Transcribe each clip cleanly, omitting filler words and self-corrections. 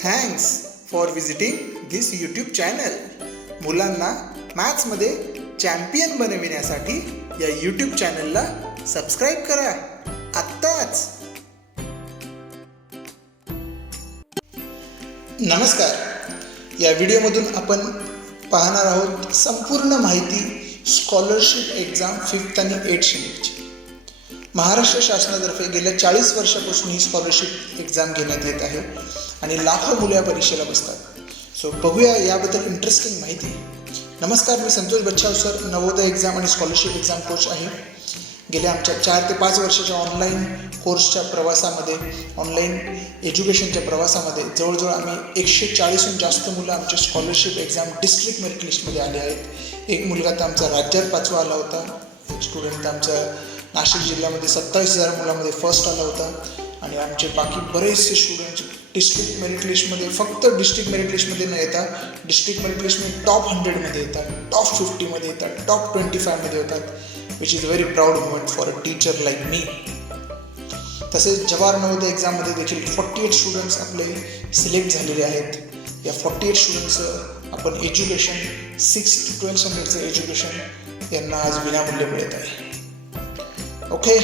Thanks for visiting this YouTube channel. मुलांना मॅथ्समध्ये champion बनविण्यासाठी या यूट्यूब चॅनलला सबस्क्राईब करा आत्ताच. नमस्कार. या व्हिडिओमधून आपण पाहणार आहोत संपूर्ण माहिती स्कॉलरशिप एक्झाम 5th आणि 8th श्रेणीची. महाराष्ट्र शासनातर्फे गेल्या 40 वर्षापासून ही स्कॉलरशिप एक्झाम घेण्यात येत आहे आणि लाखो मुले या परीक्षेला बसतात. सो बघूया याबद्दल इंटरेस्टिंग माहिती. नमस्कार, मी संतोष बच्छाव सर, नवोदय एक्झाम आणि स्कॉलरशिप एक्झाम कोच आहे. गेल्या आमच्या 4 ते 5 वर्षाच्या ऑनलाईन कोर्सच्या प्रवासामध्ये, ऑनलाईन एज्युकेशनच्या प्रवासामध्ये जवळजवळ आम्ही 140हून जास्त मुलं आमच्या स्कॉलरशिप एक्झाम डिस्ट्रिक्ट मेरिट लिस्टमध्ये आले आहेत. एक मुलगा तर आमचा राज्यात 5वा आला होता. एक स्टुडंट आमचा नाशिक जिल्ह्यामध्ये 27,000 मुलांमध्ये फर्स्ट आला होता. आणि आमचे बाकी बरेचसे स्टुडंट्स डिस्ट्रिक्ट मेरिट लिस्टमध्ये, फक्त डिस्ट्रिक्ट मेरिट लिस्टमध्ये न येता डिस्ट्रिक्ट मेरिट लिस्टमध्ये टॉप 100मध्ये येतात, टॉप 50मध्ये येतात, टॉप 25मध्ये होतात. Which is very proud moment for a teacher like me. तसेच जवाहर नवोदय एक्झाममध्ये देखील 48 स्टुडंट्स आपले सिलेक्ट झालेले आहेत. या 48 स्टुडंट्सचं आपण एज्युकेशन 6 to 12 स्टँडर्डचं एज्युकेशन यांना आज विनामूल्य मिळत आहे. ओके,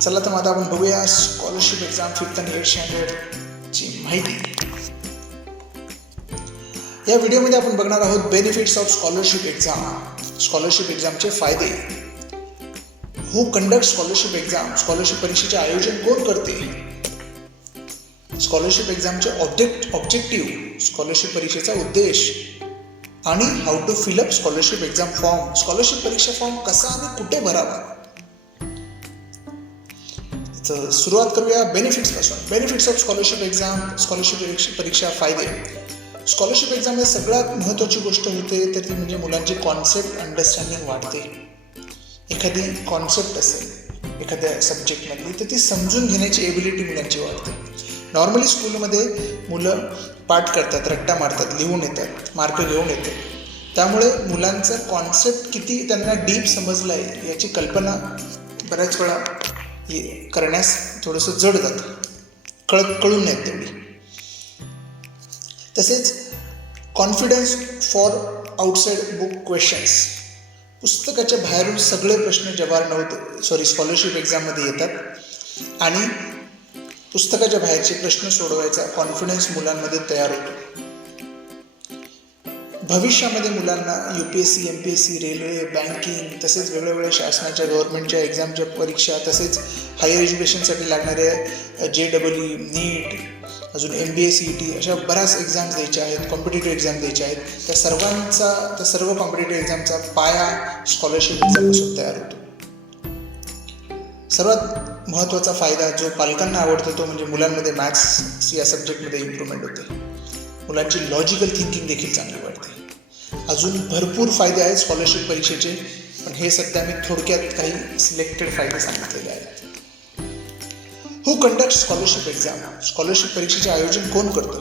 चला तर आता आपण बघूया स्कॉलरशिप एक्झाम 5th आणि 8th स्टँडर्डची माहिती. या व्हिडिओमध्ये आपण बघणार आहोत benefits of scholarship exam. Scholarship एक्झामचे फायदे. Who conduct scholarship exam. Scholarship परीक्षेचे आयोजन कोण करते. Scholarship एक्झामचे objective. स्कॉलरशिप परीक्षेचा उद्देश आणि how to fill up scholarship exam form. Scholarship परीक्षा फॉर्म कसा आणि कुठे भरावा. तर सुरुवात करूया बेनिफिट्सपासून. Benefits of scholarship exam. Scholarship परीक्षा फायदे. स्कॉलरशिप एक्झाममध्ये सगळ्यात महत्त्वाची गोष्ट होते तर ती म्हणजे मुलांची कॉन्सेप्ट अंडरस्टँडिंग वाढते. एखादी कॉन्सेप्ट असेल एखाद्या सब्जेक्टमधली तर ती समजून घेण्याची एबिलिटी मुलांची वाढते. नॉर्मली स्कूलमध्ये मुलं पाठ करतात, रट्टा मारतात, लिहून येतात, मार्क घेऊन येतात. त्यामुळे मुलांचं कॉन्सेप्ट किती त्यांना डीप समजलं आहे याची कल्पना बऱ्याच वेळा करण्यास थोडंसं जड जातं, कळून नाही तेवढी. तसेच confidence for outside book questions. पुस्तकाच्या बाहेरून सगळे प्रश्न स्कॉलरशिप एक्झाममध्ये येतात आणि पुस्तकाच्या बाहेरचे प्रश्न सोडवायचा कॉन्फिडन्स मुलांमध्ये तयार होतो. भविष्यामध्ये मुलांना UPSC, MPSC, रेल्वे, बँकिंग तसेच वेगवेगळ्या शासनाच्या गव्हर्नमेंटच्या एक्झामच्या परीक्षा, तसेच हायर एज्युकेशनसाठी लागणाऱ्या JEE, नीट, अजून MBA, CET अशा बऱ्याच एक्झाम्स द्यायच्या आहेत, कॉम्पिटेटिव्ह एक्झाम द्यायच्या आहेत. त्या सर्व कॉम्पिटेटिव्ह एक्झामचा पाया स्कॉलरशिप एक्झामपासून तयार होतो. सर्वात महत्त्वाचा फायदा जो पालकांना आवडतो तो म्हणजे मुलांमध्ये मॅथ्स या सब्जेक्टमध्ये इम्प्रूव्हमेंट होते. मुलांची लॉजिकल थिंकिंग देखील चांगली वाढते. अजून भरपूर फायदे आहेत स्कॉलरशिप परीक्षेचे, पण हे सध्या मी थोडक्यात काही सिलेक्टेड फायदे सांगितलेले आहेत. हू कंडक्ट स्कॉलरशिप एक्झाम. स्कॉलरशिप परीक्षेचे आयोजन कोण करतं.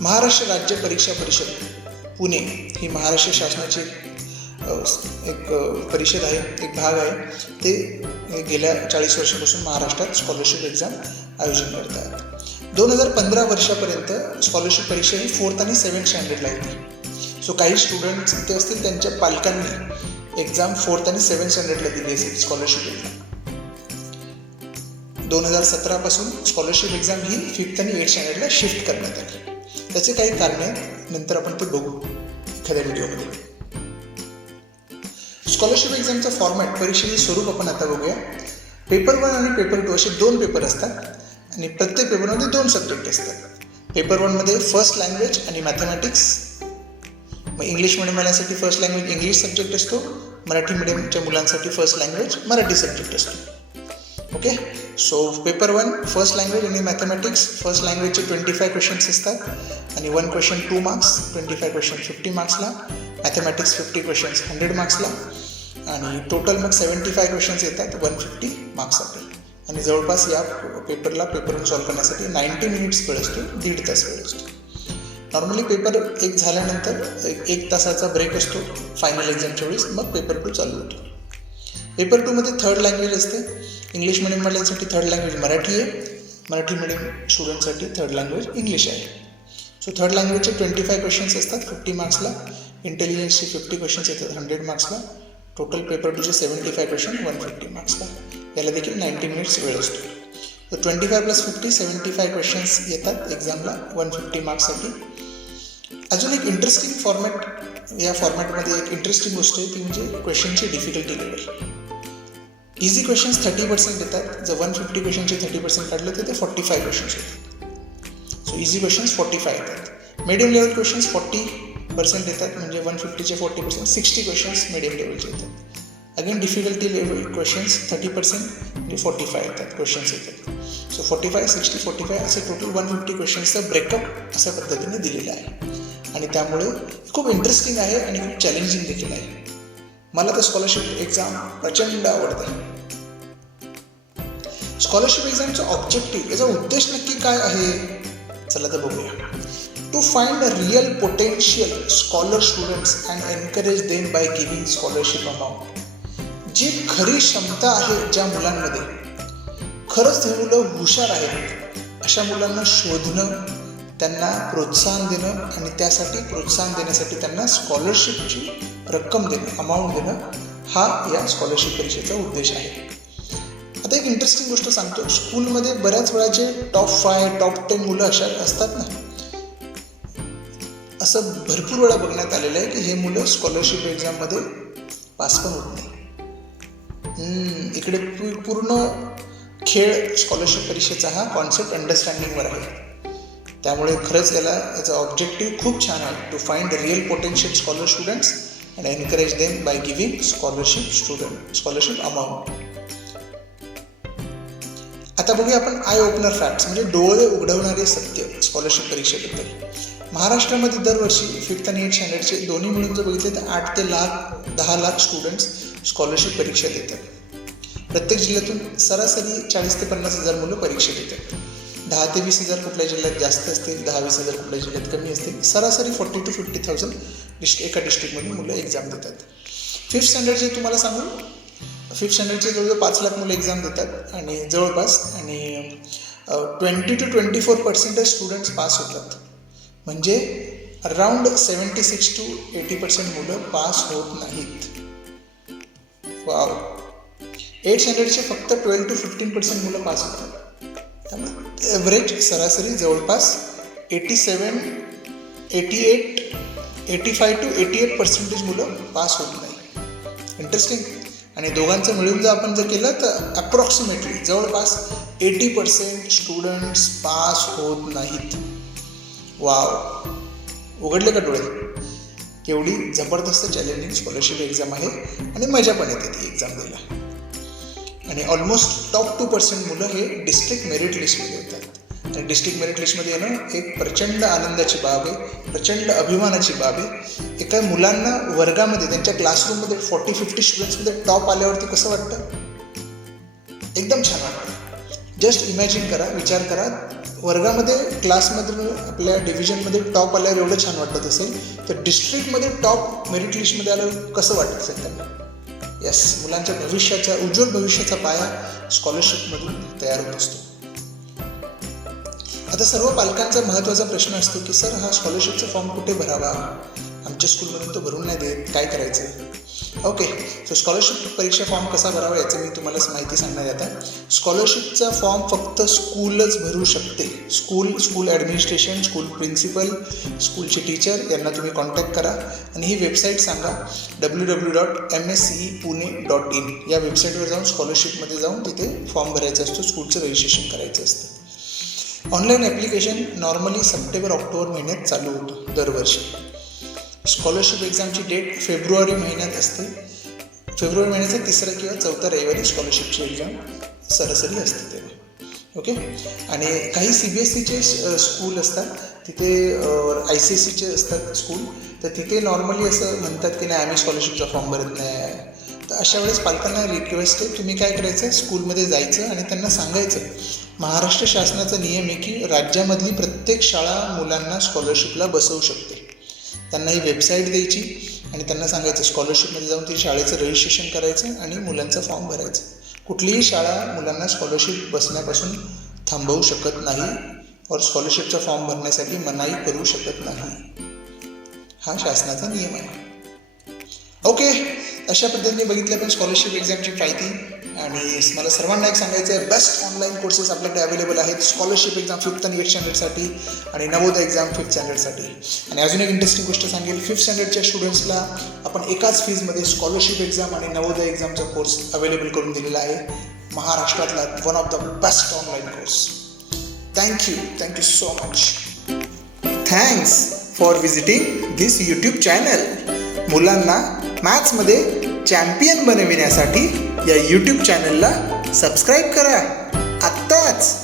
महाराष्ट्र राज्य परीक्षा परिषद पुणे ही महाराष्ट्र शासनाची एक परिषद आहे, एक भाग आहे. ते गेल्या 40 वर्षापासून महाराष्ट्रात स्कॉलरशिप एक्झाम आयोजन करतात. 2015 वर्षापर्यंत स्कॉलरशिप परीक्षा ही 4th आणि 7th स्टँडर्डला येते. सो काही स्टुडंट्स इथे असतील त्यांच्या पालकांनी एक्झाम 4th आणि 7th स्टँडर्डला दिली असेल स्कॉलरशिप एक्झाम. 2017 पासून स्कॉलरशिप एक्झाम ही 5th आणि 8th स्टँडर्डला शिफ्ट करण्यात आली. त्याचे काही कारणे नंतर आपण ते बघू एखाद्या व्हिडिओमध्ये. स्कॉलरशिप एक्झामचा फॉर्मॅट, परीक्षेचे स्वरूप आपण आता बघूया. पेपर 1 आणि पेपर 2 असे 2 पेपर असतात आणि प्रत्येक पेपरमध्ये 2 सब्जेक्ट असतात. पेपर 1 मध्ये फर्स्ट लँग्वेज आणि मॅथमॅटिक्स. मग इंग्लिश मिडियमवाल्यांसाठी फर्स्ट लँग्वेज इंग्लिश सब्जेक्ट असतो, मराठी मिडियमच्या मुलांसाठी फर्स्ट लँग्वेज मराठी सब्जेक्ट असतो. Okay, so paper 1 first language आणि मॅथमॅटिक्स. फर्स्ट लँग्वेजचे 25 क्वेश्चन्स असतात आणि 1 क्वेश्चन 2 मार्क्स, 25 क्वेश्चन 50 मार्क्सला. मॅथमॅटिक्स 50 क्वेश्चन्स 100 मार्क्सला आणि टोटल मग 75 क्वेश्चन्स येतात 150 मार्क्ससाठी. आणि जवळपास या पेपर 1 सॉल्व्ह करण्यासाठी 90 मिनिट्स वेळ असतो, 1.5 तास वेळ असतो. नॉर्मली पेपर 1 झाल्यानंतर 1 तासाचा ब्रेक असतो फायनल एक्झामच्या वेळेस, मग पेपर 2 चालू होतो. पेपर 2 मध्ये 3rd लँग्वेज असते. इंग्लिश मिडियमवाल्यांसाठी 3rd लँग्वेज मराठी आहे मराठी मीडियम स्टुडंटसाठी थर्ड लँग्वेज इंग्लिश आहे. सो थर्ड लँग्वेजचे 25 क्वेश्चन्स असतात 50 मार्क्सला. इंटेलिजन्सचे 50 क्वेश्चन्स येतात 100 मार्क्सला. टोटल पेपर टूचे 75 क्वेश्चन 150 मार्क्सला. याला देखील 90 मिनिट्स वेळ असतो. तर 25 + 50 75 क्वेश्चन्स येतात एक्झामला 150 मार्क्ससाठी. अजून एक इंटरेस्टिंग फॉर्मॅट, या फॉर्मॅटमध्ये एक इंटरेस्टिंग गोष्ट आहे ती म्हणजे क्वेश्चनची डिफिकल्टी लेवल. इझी क्वेश्चन्स 30% येतात. जर 150 क्वेश्चनचे 30% काढले तर ते 45 क्वेश्चन्स येतात. सो इझी क्वेश्चन्स 45 येतात. मीडियम लेवल क्वेश्चन्स 40% येतात, म्हणजे 150चे 40% 60 क्वेश्चन्स मीडियम लेवलचे येतात. अगेन डिफिकल्टी लेवल क्वेश्चन्स 30% म्हणजे 45 येतात क्वेश्चन्स येतात. सो 45, 60, 45 असे टोटल 150 क्वेश्चन्सचं ब्रेकअप अशा पद्धतीने दिलेलं आहे. आणि त्यामुळे खूप इंटरेस्टिंग आहे आणि खूप चॅलेंजिंग देखील आहे. मला तर स्कॉलरशिप एक्झाम प्रचंड आवडते. स्कॉलरशिप एक्झामचा ऑब्जेक्टिव्ह, याचा उद्देश नक्की काय आहे, चला तर बघूया. To find a real potential scholar students and encourage them by giving scholarship amount. जी खरी क्षमता आहे ज्या मुलांमध्ये, खरंच हे मुलं हुशार आहेत अशा मुलांना शोधणं, त्यांना प्रोत्साहन देणं आणि त्यासाठी प्रोत्साहन देण्यासाठी त्यांना स्कॉलरशिपची रक्कम देणं, अमाऊंट देणं, हा या स्कॉलरशिप परीक्षेचा उद्देश आहे. आता एक इंटरेस्टिंग गोष्ट सांगतो. स्कूलमध्ये बऱ्याच वेळा जे टॉप 5, टॉप 10 मुलं अशा असतात ना, असं भरपूर वेळा बघण्यात आलेलं आहे की हे मुलं स्कॉलरशिप एक्झाममध्ये पास पण होत नाही. इकडे पूर्ण खेळ स्कॉलरशिप परीक्षेचा हा कॉन्सेप्ट अंडरस्टँडिंगवर आहे. त्यामुळे खरंच याचा ऑब्जेक्टिव्ह खूप छान आहे. To find real potential scholar students and encourage them by giving scholarship amount. आता बघूया आपण आय ओपनर फॅक्ट्स, म्हणजे डोळे उघडवणारे सत्य स्कॉलरशिप परीक्षेबद्दल. महाराष्ट्रामध्ये दरवर्षी 5th आणि 8th स्टँडर्डचे दोन्ही मिळून जर बघितले तर 8 ते 10 लाख स्टुडंट्स स्कॉलरशिप परीक्षा देतात. प्रत्येक जिल्ह्यातून सरासरी 40 ते 50 हजार मुलं परीक्षा देतात. 10 ते 20 हजार कुठल्या जिल्ह्यात जास्त असतील, 10-20 हजार कुठल्या जिल्ह्यात कमी असतील. सरासरी 40,000 to 50,000 एका डिस्ट्रिक्टमधून मुलं एक्झाम देतात. 5th स्टँडर्डचे तुम्हाला सांगू, 5th स्टँडर्डचे जवळजवळ 5 लाख मुलं एक्झाम देतात आणि जवळपास 20 to 24% स्टुडंट्स पास होतात. म्हणजे अराउंड 76 to 80% मुलं पास होत नाहीत. वाव. 8th स्टँडर्डचे फक्त 12 to 15% मुलं पास होतात. त्यामुळे ॲव्हरेज सरासरी जवळपास 85 to 88% मुलं पास होत नाही. इंटरेस्टिंग. आणि दोघांचं मिळून जर आपण जर केलं तर अप्रॉक्सिमेटली जवळपास 80% स्टुडंट्स पास होत नाहीत. वाव. उघडले का डोळे? एवढी जबरदस्त चॅलेंजिंग स्कॉलरशिप एक्झाम आहे आणि मजा पण येते ती एक्झाम द्यायला. आणि ऑलमोस्ट टॉप 2% मुलं हे डिस्ट्रिक्ट मेरिट लिस्टमध्ये येतात. आणि डिस्ट्रिक्ट मेरिट लिस्टमध्ये येणं एक प्रचंड आनंदाची बाब आहे, प्रचंड अभिमानाची बाब आहे. एका मुलांना वर्गामध्ये त्यांच्या क्लासरूममध्ये 40-50 स्टुडंट्समध्ये टॉप आल्यावरती कसं वाटतं? एकदम छान वाटतं. जस्ट इमॅजिन करा, विचार करा, वर्गामध्ये क्लासमध्ये आपल्या डिव्हिजनमध्ये टॉप आल्यावर एवढं छान वाटत असेल तर डिस्ट्रिक्टमध्ये टॉप मेरिट लिस्टमध्ये आल्यावर कसं वाटत असेल त्यांना? यस, मुलांच्या भविष्याचा, उज्ज्वल भविष्याचा पाया स्कॉलरशिपमधून तयार होत असतो. आता सर्व पालकांचा महत्त्वाचा प्रश्न असतो की सर, हा स्कॉलरशिपचा फॉर्म कुठे भरावा? आमच्या स्कूलमधून तो भरून नाही देत, काय करायचं? ओके, सो स्कॉलरशिप परीक्षा फॉर्म कसा भरावा याचं मी तुम्हाला माहिती सांगणार आहे आता. स्कॉलरशिपचा फॉर्म फक्त स्कूलच भरू शकते. स्कूल ॲडमिनिस्ट्रेशन, स्कूल प्रिन्सिपल, स्कूलचे टीचर यांना तुम्ही कॉन्टॅक्ट करा आणि ही वेबसाईट सांगा www.mscepune.in. या वेबसाईटवर जाऊन स्कॉलरशिपमध्ये जाऊन तिथे फॉर्म भरायचा असतो, स्कूलचं रजिस्ट्रेशन करायचं असतं. ऑनलाईन ॲप्लिकेशन नॉर्मली सप्टेंबर-ऑक्टोबर महिन्यात चालू होतो दरवर्षी. स्कॉलरशिप एक्झामची डेट फेब्रुवारी महिन्यात असते. फेब्रुवारी महिन्याचा 3रा किंवा 4था रविवारी स्कॉलरशिपची एक्झाम सरासरी असते तेव्हा. ओके. आणि काही CBSEचे स्कूल असतात, तिथे ICSEचे असतात स्कूल, तर तिथे नॉर्मली असं म्हणतात की नाही आम्ही स्कॉलरशिपचा फॉर्म भरत नाही. तर अशा वेळेस पालकांना रिक्वेस्ट आहे, तुम्ही काय करायचं, स्कूलमध्ये जायचं आणि त्यांना सांगायचं महाराष्ट्र शासनाचा नियम आहे की राज्यामधली प्रत्येक शाळा मुलांना स्कॉलरशिपला बसवू शकते. त्यांना ही वेबसाईट द्यायची आणि त्यांना सांगायचं स्कॉलरशिपमध्ये जाऊन ती शाळेचं रजिस्ट्रेशन करायचं आणि मुलांचा फॉर्म भरायचं. कुठलीही शाळा मुलांना स्कॉलरशिप बसण्यापासून थांबवू शकत नाही और स्कॉलरशिपचा फॉर्म भरण्यासाठी मनाई करू शकत नाही. हा शासनाचा नियम आहे. ओके, अशा पद्धतीने बघितलं आपण स्कॉलरशिप एक्झामची माहिती. आणि मला सर्वांना एक सांगायचं आहे, बेस्ट ऑनलाईन कोर्सेस आपल्याकडे अवेलेबल आहेत स्कॉलरशिप एक्झाम 5th आणि 8th स्टँडर्डसाठी आणि नवोदय एक्झाम 5th स्टँडर्डसाठी. आणि अजून एक इंटरेस्टिंग गोष्ट सांगेल, 5th स्टँडर्डच्या स्टुडंट्सला आपण एकाच फीजमध्ये स्कॉलरशिप एक्झाम आणि नवोदय एक्झामचा कोर्स अवेलेबल करून दिलेला आहे. महाराष्ट्रातला one of the best online course. Thank you so much. Thanks for visiting this YouTube channel. मुलांना मॅथ्समध्ये चॅम्पियन बनविण्यासाठी या यूट्यूब चॅनलला सबस्क्राईब करा आत्ताच.